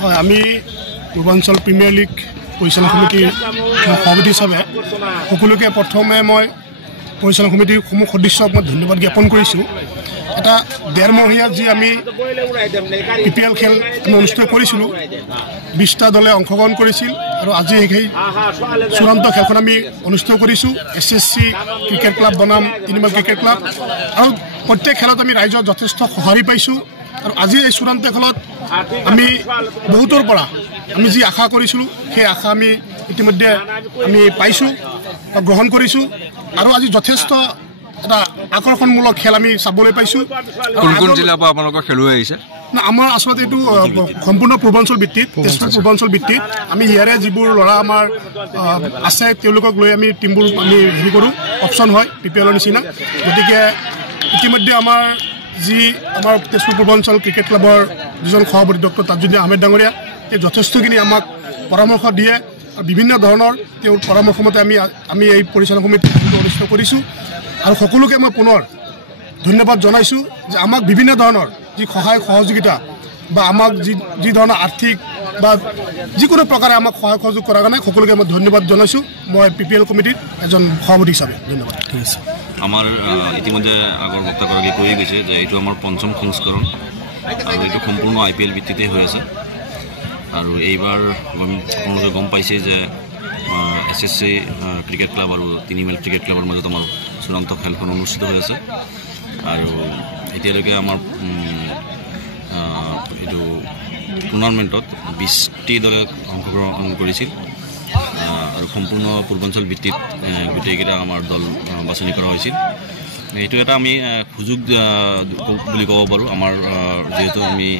হয় আমি পূৰ্বাঞ্চল প্ৰিমিয়াৰ লীগ পৰিচালনা সমিতিৰ সভাপতি হিচাপে সকলোকে প্ৰথমে মই পৰিচালনা সমিতিৰ সমূহ সদস্যক মই ধন্যবাদ জ্ঞাপন কৰিছোঁ। এটা ডেৰমহীয়া যি আমি PPL খেল আমি অনুষ্ঠিত কৰিছিলোঁ, 20টা দলে অংশগ্ৰহণ কৰিছিল আৰু আজি সেই চূড়ান্ত খেলখন আমি অনুষ্ঠিত কৰিছোঁ। SSC ক্ৰিকেট ক্লাব বনাম তিনিমাল ক্ৰিকেট ক্লাব, আৰু প্ৰত্যেক খেলত আমি ৰাইজৰ যথেষ্ট সঁহাৰি পাইছোঁ। আৰু আজি এই চূড়ান্ত খেলত আমি বহুতৰ পৰা আমি যি আশা কৰিছিলোঁ সেই আশা আমি ইতিমধ্যে আমি পাইছোঁ বা গ্ৰহণ কৰিছোঁ। আৰু আজি যথেষ্ট এটা আকৰ্ষণমূলক খেল আমি চাবলৈ পাইছোঁ। কোন জিলাৰ পৰা আপোনালোকৰ খেলুৱৈ আহিছে? না, আমাৰ আচলতে এইটো সম্পূৰ্ণ পূৰ্বাঞ্চল ভিত্তিত, তেজপুৰ পূৰ্বাঞ্চল ভিত্তিত আমি ইয়াৰে যিবোৰ ল'ৰা আমাৰ আছে তেওঁলোকক লৈ আমি টিমবোৰ আমি হেৰি কৰোঁ, অপশ্যন হয় PPLৰ নিচিনা। গতিকে ইতিমধ্যে আমাৰ যি আমাৰ তেজপুৰ পূৰ্বাঞ্চল ক্ৰিকেট ক্লাবৰ যিজন সভাপতি ডক্টৰ তাজুদ্দিন আহমেদ ডাঙৰীয়া, তেওঁ যথেষ্টখিনি আমাক পৰামৰ্শ দিয়ে। বিভিন্ন ধৰণৰ তেওঁৰ পৰামৰ্শ মতে আমি এই পৰিচালনা সমিতি অনুষ্ঠিত কৰিছোঁ। আৰু সকলোকে মই পুনৰ ধন্যবাদ জনাইছোঁ যে আমাক বিভিন্ন ধৰণৰ যি সহায় সহযোগিতা বা আমাক যি ধৰণৰ আৰ্থিক বা যিকোনো প্ৰকাৰে আমাক সহায় সহযোগ কৰাৰ কাৰণে সকলোকে মই ধন্যবাদ জনাইছোঁ। মই PPL কমিটিৰ এজন সভাপতি হিচাপে ধন্যবাদ। ঠিক আছে। আমাৰ ইতিমধ্যে আগৰ বক্তাগৰাকী কৈয়ে গৈছে যে এইটো আমাৰ পঞ্চম সংস্কৰণ আৰু এইটো সম্পূৰ্ণ IPL ভিত্তিতে হৈ আছে। আৰু এইবাৰ আপোনালোকে গম পাইছে যে SSC ক্ৰিকেট ক্লাব আৰু তিনিমাইল ক্ৰিকেট ক্লাবৰ মাজত আমাৰ চূড়ান্ত খেলখন অনুষ্ঠিত হৈ আছে। আৰু এতিয়ালৈকে আমাৰ এইটো টুৰ্ণামেণ্টত 20টি দলে অংশগ্ৰহণ কৰিছিল আৰু সম্পূৰ্ণ পূৰ্বাঞ্চল ভিত্তিত গোটেইকেইটা আমাৰ দল বাছনি কৰা হৈছিল। এইটো এটা আমি সুযোগ বুলি ক'ব পাৰোঁ। আমাৰ যিহেতু আমি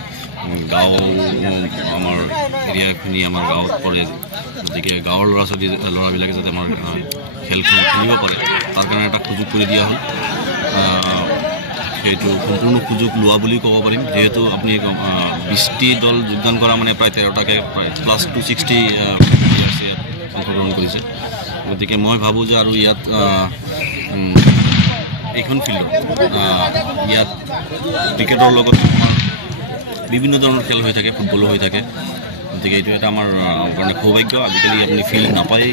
গাঁও, আমাৰ এৰিয়াখিনি আমাৰ গাঁৱত পৰে, গতিকে গাঁৱৰ ল'ৰাবিলাকে যাতে আমাৰ খেলখন খেলিব পাৰে তাৰ কাৰণে এটা সুযোগ কৰি দিয়া হ'ল। সেইটো সম্পূৰ্ণ সুযোগ লোৱা বুলি ক'ব পাৰিম, যিহেতু আপুনি 20টি দল যোগদান কৰা মানে প্ৰায় 13টাকে প্ৰায় প্লাছ 260 প্লেয়াৰ্ছে ইয়াত অংশগ্ৰহণ কৰিছে। গতিকে মই ভাবোঁ যে আৰু ইয়াত এইখন ফিল্ডত ইয়াত ক্ৰিকেটৰ লগত আমাৰ বিভিন্ন ধৰণৰ খেল হৈ থাকে, ফুটবলো হৈ থাকে। গতিকে এইটো এটা আমাৰ কাৰণে সৌভাগ্য। আজিকালি আপুনি ফিল্ড নাপায়।